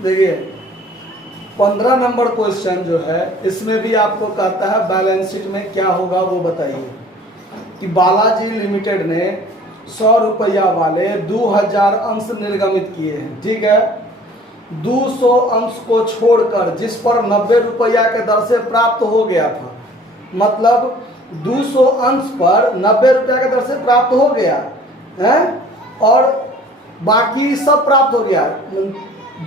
देखिए 15 number question जो है इसमें भी आपको कहता है बैलेंस शीट में क्या होगा वो बताइए। कि बालाजी लिमिटेड ने 100 रुपया वाले 2000 अंश निर्गमित किए हैं, ठीक है। 200 अंश को छोड़कर जिस पर 90 रुपया के दर से प्राप्त हो गया था, मतलब 200 अंश पर 90 रुपया के दर से प्राप्त हो गया है और बाकी सब प्राप्त हो गया।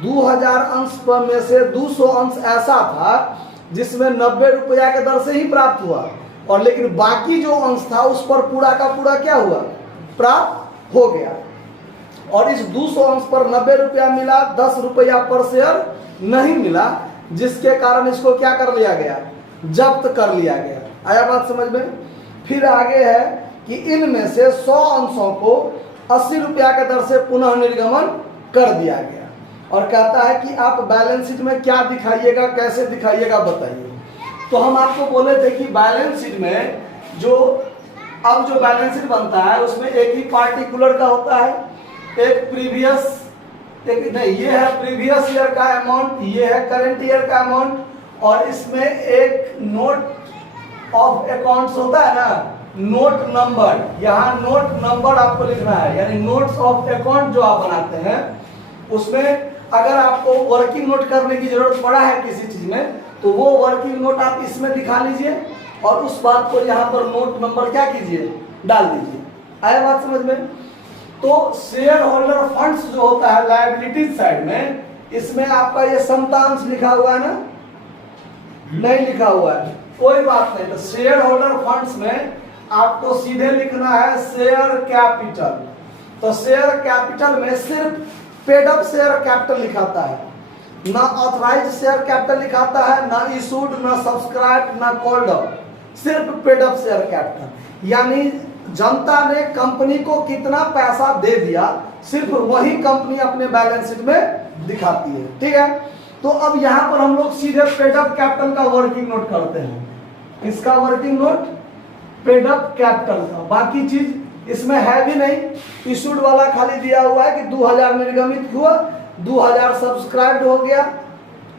2000 अंश पर में से 200 अंश ऐसा था जिसमें 90 रुपया के दर से ही प्राप्त हुआ और लेकिन बाकी जो अंश था उस पर पूरा का पूरा क्या हुआ, प्राप्त हो गया। और इस 200 अंश पर 90 रुपया मिला, 10 रुपया पर शेयर नहीं मिला, जिसके कारण इसको क्या कर लिया गया, जब्त कर लिया गया। आया बात समझ में। फिर आगे है कि इनमें से 100 अंशों को 80 रुपया के दर से पुनः निर्गमन कर दिया गया और कहता है कि आप बैलेंस शीट में क्या दिखाइएगा, कैसे दिखाइएगा बताइए। तो हम आपको बोले थे कि बैलेंस शीट में जो बैलेंस शीट बनता है उसमें एक ही पार्टिकुलर का होता है, एक प्रीवियस, एक नहीं, ये है प्रीवियस ईयर का अमाउंट, ये है करंट ईयर का अमाउंट और इसमें एक नोट ऑफ अकाउंट्स होता है ना, नोट नंबर। यहाँ नोट नंबर आपको लिखना है, यानी नोट्स ऑफ अकाउंट जो आप बनाते हैं उसमें अगर आपको वर्किंग नोट करने की जरूरत पड़ा है किसी चीज में तो वो वर्किंग नोट आप इसमें दिखा लीजिए और उस बात को यहाँ पर नोट नंबर क्या कीजिए, डाल दीजिए। आया बात समझ में। तो शेयर होल्डर फंड्स जो होता है लायबिलिटीज साइड में, इसमें आपका ये समतांश लिखा हुआ है ना, नहीं लिखा हुआ है, कोई बात नहीं। तो शेयर होल्डर फंड्स में आपको सीधे लिखना है शेयर कैपिटल। तो शेयर कैपिटल में सिर्फ पेड अप शेयर कैपिटल लिखाता है, ना ऑथराइज शेयर कैपिटल लिखाता है, ना इशूड, ना सब्सक्राइब, ना कॉल्ड अप, सिर्फ पेड अप शेयर कैपिटल। यानी जनता ने कंपनी को कितना पैसा दे दिया सिर्फ वही कंपनी अपने बैलेंस शीट में दिखाती है, ठीक है। तो अब यहाँ पर हम लोग सीधे पेड अप कैपिटल का वर्किंग नोट करते हैं। इसका working note paid up capital का, बाकी चीज इसमें है भी नहीं। इशूड वाला खाली दिया हुआ है कि 2000 निर्गमित हुआ, 2000 सब्सक्राइब हो गया,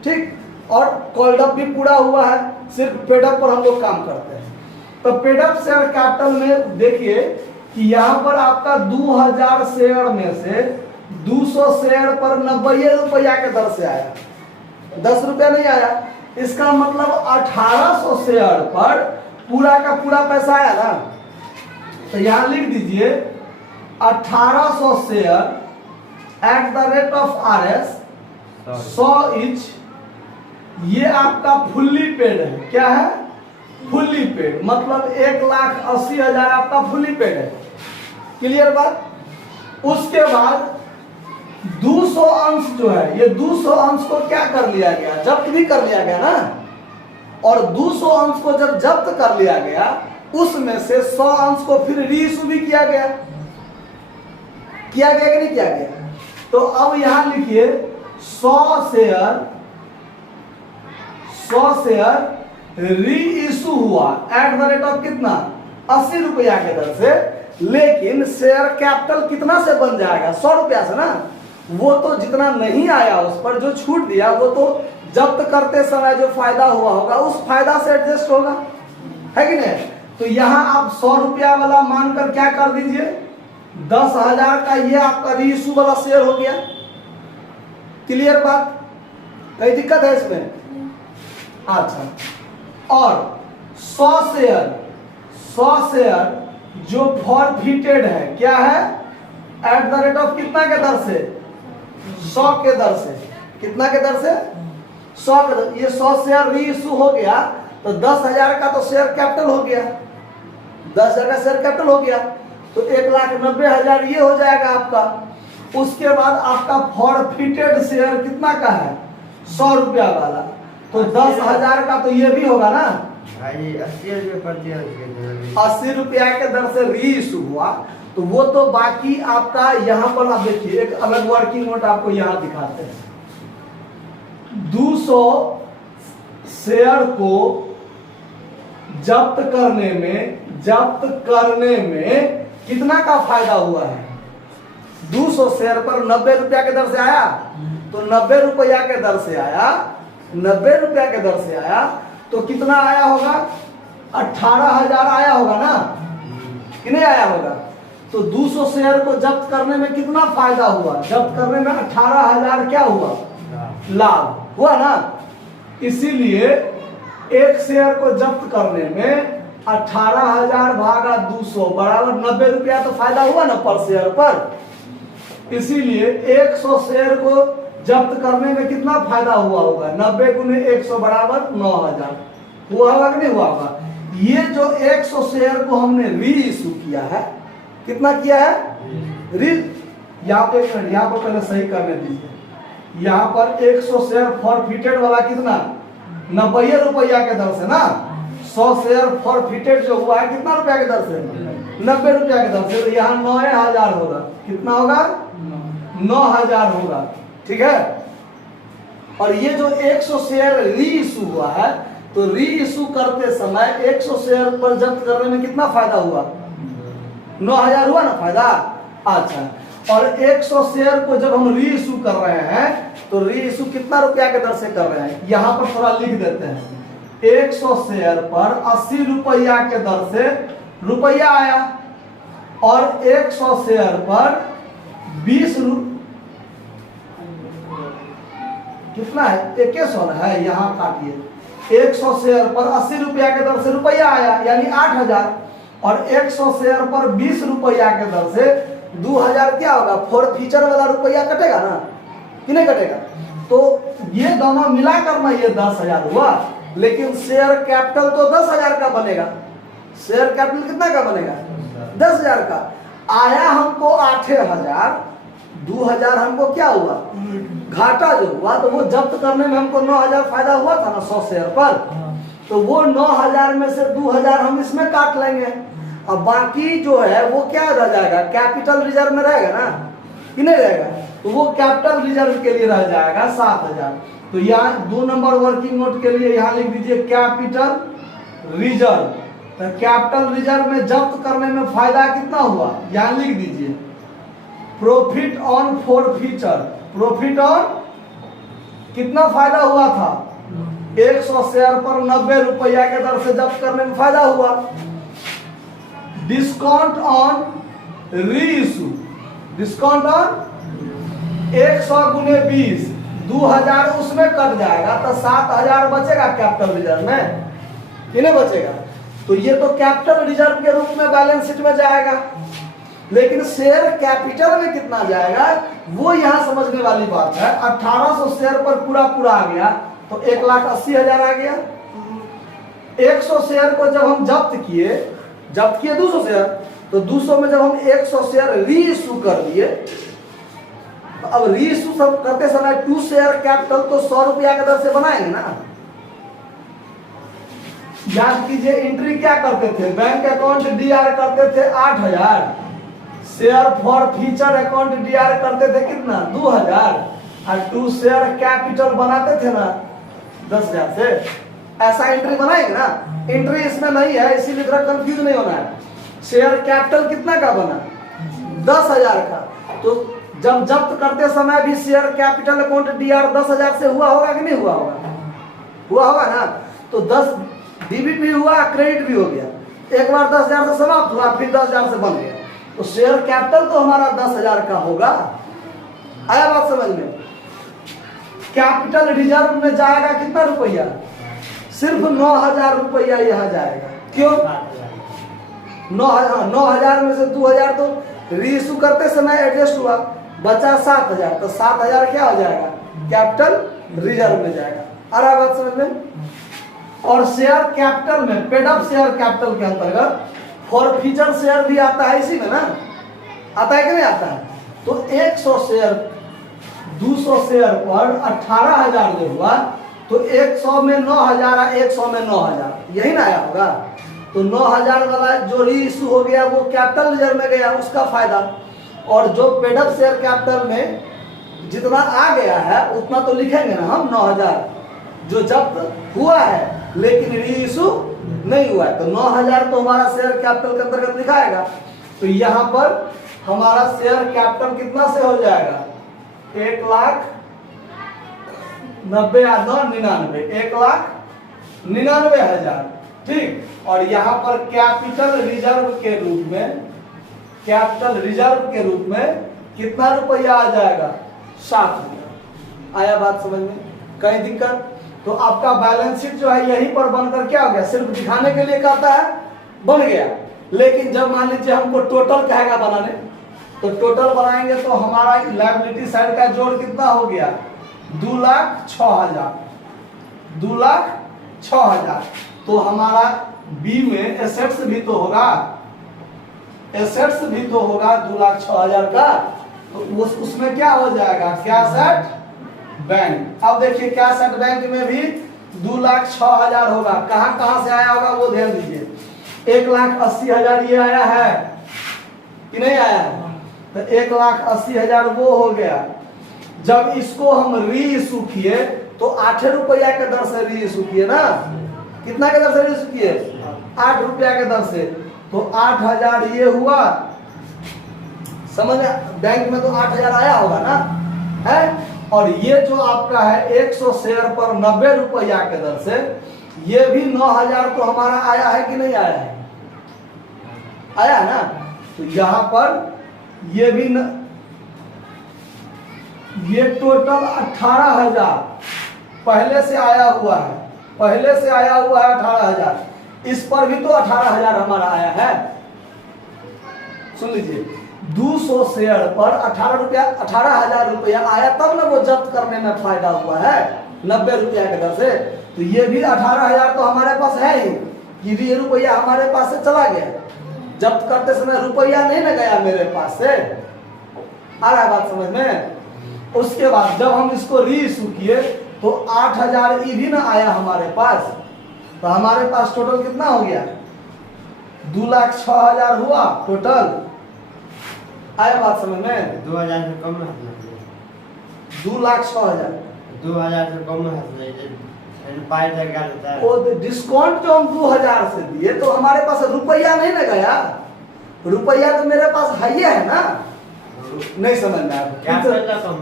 ठीक, और कॉल्ड अप भी पूरा हुआ है। सिर्फ पेड अप पर हम लोग काम करते हैं। तो पेड अप शेयर कैपिटल में देखिए कि यहाँ पर आपका 2000 शेयर में से 200 शेयर पर 90 रुपया के दर से आया, 10 रुपया नहीं आया। इसका मतलब 1800 शेयर पर पूरा का पूरा पैसा आया ना। तो यहाँ लिख दीजिए 1800 share at the rate of RS 100 inch, ये आपका फुल्ली पेड है। क्या है, फुल्ली पेड, मतलब 1,80,000 आपका फुल्ली पेड है। क्लियर बात। उसके बाद 200 अंश जो है, ये 200 अंश को क्या कर लिया गया, जब्त भी कर लिया गया ना। और 200 अंश को जब जब्त कर लिया गया उसमें से 100 अंश को फिर रीइश्यू भी किया गया कि नहीं किया गया। तो अब यहां लिखिए 100 शेयर रीइश्यू हुआ एट द रेट ऑफ कितना, 80 रुपया के दर से। लेकिन शेयर कैपिटल कितना से बन जाएगा, 100 रुपया से ना। वो तो जितना नहीं आया उस पर जो छूट दिया वो तो जब्त करते समय जो फायदा हुआ होगा उस फायदा से एडजस्ट होगा, है कि नहीं। तो यहां आप 100 रुपया वाला मानकर क्या कर दीजिए, 10,000 का ये आपका रीइश्यू वाला शेयर हो गया। क्लियर बात, कोई दिक्कत है इसमें। अच्छा, और 100 शेयर जो फॉरफिटेड है, क्या है, एट द रेट ऑफ कितना के दर से, 100 के दर से। कितना के दर से, 100 के दर। ये 100 शेयर रीइश्यू हो गया तो 10,000 का तो शेयर कैपिटल हो गया, 10,000 का शेयर कैपिटल हो गया। तो 1,90,000 ये हो जाएगा आपका। उसके बाद आपका फॉरफिटेड शेयर कितना का है, 100 रुपया वाला। तो 10,000 का तो ये भी होगा ना, 80 रुपया के दर से रीइश्यू हुआ। तो वो तो बाकी आपका यहाँ पर आप देखिए एक अलग वर्किंग नोट आपको यहाँ दिखाते हैं। 200 शेयर को जब्त करने में कितना का फायदा हुआ है, 200 शेयर पर 90 रुपया के दर से आया। तो 90 रुपया के दर से आया, 90 रुपया के दर से आया, तो कितना आया होगा? 18,000 आया होगा ना, कि नहीं आया होगा? तो 200 शेयर को जब्त करने में कितना फायदा हुआ? जब्त करने में 18,000 क्या हुआ? लाभ हुआ ना। इसीलिए एक शेयर को जब्त करने में 18,000 भागा 200 बराबर 90 रुपया तो फायदा हुआ ना पर शेयर पर। इसीलिए 100 शेयर को जब्त करने में कितना फायदा हुआ होगा? 90 गुने 100 बराबर 9,000 हुआ होगा कि नहीं हुआ होगा? ये जो 100 शेयर को हमने री इशू किया है, कितना किया है? री, यहाँ पे यहाँ पर पहले सही करने दीजिए। यहाँ पर 100 शेयर फॉरफिटेड वाला कितना? 90 रुपया के दर से ना। 100 शेयर फॉरफिटेड जो हुआ है कितना रुपया के दर से? 90 रुपया के दर से। तो यहाँ 9,000 होगा। कितना होगा? 9,000 होगा। ठीक है। और ये जो 100 शेयर री इशू हुआ है, तो री इशू करते समय 100 शेयर पर जब्त करने में कितना फायदा हुआ? 9,000 हुआ ना फायदा। अच्छा, और 100 शेयर को जब हम री इशू कर रहे हैं तो री इशू कितना रुपया के दर से कर रहे हैं? यहाँ पर थोड़ा लिख देते हैं। 100 शेयर पर 80 रुपया के दर से रुपया आया, और 100 शेयर पर 20 कितना है? 100 है, यहाँ काटिए। 100 शेयर पर 80 रुपया के दर से रुपया आया यानी 8,000, और 100 शेयर पर 20 रुपया के दर से 2,000 क्या होगा? फॉरफीचर वाला रुपया कटेगा ना, कि नहीं कटेगा? तो ये दोनों मिलाकर ना ये 10,000 हुआ, लेकिन शेयर कैपिटल तो 10,000 का बनेगा। शेयर कैपिटल कितना का बनेगा? 10,000 का। आया हमको 8,000, 2,000 हमको क्या हुआ? घाटा जो हुआ, तो वो जब्त करने में हमको 9,000 फायदा हुआ था ना 100 शेयर पर। तो वो 9,000 में से 2,000 हम इसमें काट लेंगे। अब बाकी जो है वो क्या रह जाएगा? कैपिटल रिजर्व में रहेगा ना, कि नहीं रहेगा? तो वो कैपिटल रिजर्व के लिए रह जाएगा 7,000। तो यहाँ 2 नंबर वर्किंग नोट के लिए यहाँ लिख दीजिए कैपिटल रिजर्व। तो कैपिटल रिजर्व में जब्त करने में फायदा कितना हुआ? यहाँ लिख दीजिए profit on forfeiture. Profit on कितना फायदा हुआ था? 100 शेयर पर 90 रुपया के दर से जब्त करने में फायदा हुआ। डिस्काउंट ऑन री इशू, डिस्काउंट ऑन 100 गुने 20, 2,000 उसमें कट जाएगा, तो 7,000 बचेगा कैपिटल रिजर्व में, कि नहीं बचेगा? तो ये तो कैपिटल रिजर्व के रूप में बैलेंस शीट में जाएगा, लेकिन शेयर कैपिटल में कितना जाएगा वो यहाँ समझने वाली बात है। 1800 शेयर पर पूरा आ गया तो 1,80,000 आ गया। 100 शेयर को जब हम जब्त किए 200 शेयर, तो 200 में जब हम 100 शेयर री इशू कर दिए, तो अब री इशू करते समय 2 शेयर कैपिटल तो 100 रुपया के दर से बनाएंगे ना। याद कीजिए एंट्री क्या करते थे? बैंक अकाउंट डीआर करते थे 8,000, share for feature account DR करते थे कितना? 2,000, और 2 शेयर कैपिटल बनाते थे ना 10,000 से। ऐसा एंट्री बनाएंगे ना। एंट्री इसमें नहीं है, इसीलिए थोड़ा कंफ्यूज नहीं होना है। शेयर कैपिटल कितना का बना? 10,000 का। तो जब जब्त करते समय भी शेयर कैपिटल अकाउंट डीआर 10,000 से हुआ होगा कि नहीं हुआ होगा? हुआ होगा ना। तो 10 डीबीट भी हुआ, क्रेडिट भी हो गया। एक बार 10,000 से समाप्त हुआ, फिर 10,000 से बन गया, तो शेयर कैपिटल तो हमारा 10,000 का होगा। आया बात समझ में? कैपिटल रिजर्व में जाएगा कितना रुपया? सिर्फ 9,000 रुपया यहाँ जाएगा। क्यों? 9,000 में से 2,000 तो रीइशू करते समय एडजस्ट हुआ, बचा 7,000, तो 7,000 क्या हो जाएगा? कैपिटल रिजर्व में जाएगा। आ रहा बात समझ में? और शेयर कैपिटल में, पेड अप शेयर कैपिटल के अंतर्गत फॉरफीचर शेयर भी आता है इसी में ना। आता है कि नहीं आता है? तो 100 शेयर 200 शेयर पर 18,000 जो हुआ, तो 100 में 9,000, 100 में 9,000, यही ना आया होगा। तो 9,000 वाला जो री इशू हो गया वो कैपिटल रिजर्व में गया, उसका फायदा। और जो पेड अप शेयर कैपिटल में जितना आ गया है उतना तो लिखेंगे ना हम, 9,000 जो जब्त हुआ है लेकिन री इशू नहीं हुआ है, तो 9,000 तो हमारा शेयर कैपिटल के अंतर्गत लिखाएगा। तो यहाँ पर हमारा शेयर कैपिटल कितना से हो जाएगा? 90 या 99, 1,99,000, ठीक। और यहाँ पर कैपिटल रिजर्व के रूप में, कैपिटल रिजर्व के रूप में कितना रुपया आ जाएगा? 7 रुपया। आया बात समझ में? कहीं दिक्कत? तो आपका बैलेंस शीट जो है यहीं पर बनकर क्या हो गया? सिर्फ दिखाने के लिए कहता है, बन गया। लेकिन जब मान लीजिए हमको टोटल कहेगा बनाने, तो टोटल बनाएंगे तो हमारा लायबिलिटी साइड का जोड़ कितना हो गया? 2,06,000, 2,06,000। तो हमारा बी में एसेट्स भी तो होगा, एसेट्स भी तो होगा 2,06,000 का। तो उसमें क्या हो जाएगा? Cash at bank. अब देखिए कैश एट बैंक में भी 2,06,000 होगा। कहां कहां से आया होगा वो ध्यान दीजिए। 1,80,000 ये आया है कि नहीं आया है? तो 1,80,000 वो हो गया। जब इसको हम री इशू किए तो 8 रुपया के दर से री इशू किए ना। कितना के दर से री इशू किए? 8 रुपया के दर से। तो 8,000 ये हुआ, समझ में? बैंक में तो 8,000 आया होगा ना, है। और ये जो आपका है 100 शेयर पर 90 रुपया के दर से, ये भी 9,000 तो हमारा आया है कि नहीं आया है? आया है ना। तो यहां पर ये भी ये टोटल 18,000 पहले से आया हुआ है, पहले से आया हुआ है 18,000। इस पर भी तो 18,000 हमारा आया है। सुन लीजिए, 200 शेयर पर 18,000 रुपया आया, तब ना वो जब्त करने में फायदा हुआ है 90 रुपया के दर से। तो ये भी 18,000 तो हमारे पास है ही, ये रुपया हमारे पास से चला गया। जब्त करते समय रुपया नहीं ना गया मेरे पास से। आ रहा है बात समझ में? उसके बाद जब हम इसको री इशू किए तो 8,000 ये भी ना आया हमारे पास। तो हमारे पास टोटल कितना हो गया? 2,06,000 हुआ टोटल। आया बात समझ में? 2,000 से कम है, 2,06,000, 2,000 से कम है। डिस्काउंट जो हम 2,000 से दिए तो हमारे पास रुपया नहीं ना गया। रुपया तो मेरे पास है ना। नहीं समझ में आया?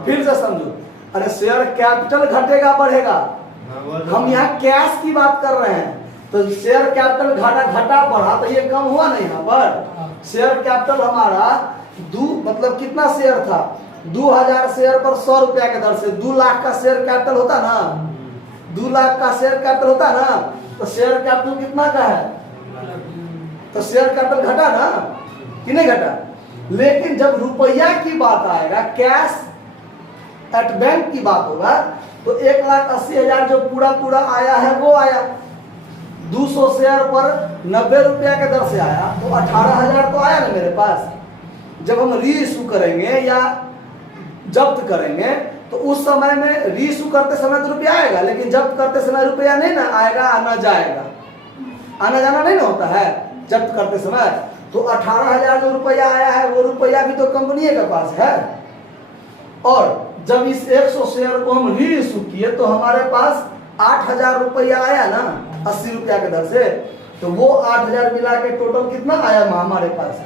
फिर से समझो। अरे शेयर कैपिटल घटेगा बढ़ेगा, हम यहाँ कैश की बात कर रहे हैं। तो शेयर कैपिटल घटा बढ़ा तो ये कम हुआ नहीं यहाँ पर। शेयर कैपिटल हमारा मतलब कितना शेयर था? 2,000 शेयर पर 100 रुपया के दर से 2 लाख का शेयर कैपिटल होता ना, 2 लाख का शेयर कैपिटल होता ना। तो शेयर कैपिटल कितना का है? तो शेयर कैपिटल घटा ना कि नहीं घटा? लेकिन जब रुपया की बात आएगा, कैश एट बैंक की बात होगा, तो 1,80,000 जो पूरा आया है वो आया। 200 शेयर पर 90 रुपया के दर से आया, तो 18,000 तो आया ना मेरे पास। जब हम री इशू करेंगे या जब्त करेंगे तो उस समय में री इशू करते समय तो रुपया आएगा, लेकिन जब्त करते समय रुपया नहीं ना आएगा, आना जाएगा, आना जाना नहीं ना होता है जब्त करते समय। तो 18,000 जो रुपया आया है वो रुपया भी तो कंपनी के पास है। और जब इस 100 शेयर को हम री इशू किए तो हमारे पास 8,000 रुपया आया ना 80 रुपया के दर से। तो वो 8,000 मिला के टोटल कितना आया हमारे पास?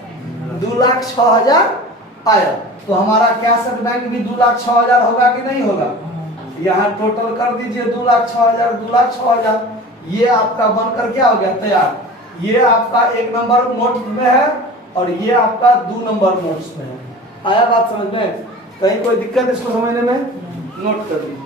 2,06,000 आया। तो हमारा कैश एट बैंक भी 2,06,000 होगा कि नहीं होगा? यहाँ टोटल कर दीजिए 2,06,000, 2,06,000। ये आपका बनकर क्या हो गया? तैयार। ये आपका 1 नंबर नोट में है और ये आपका 2 नंबर नोट्स में है। आया बात समझ में? कहीं कोई दिक्कत इसको समझने में? नोट कर दीजिए।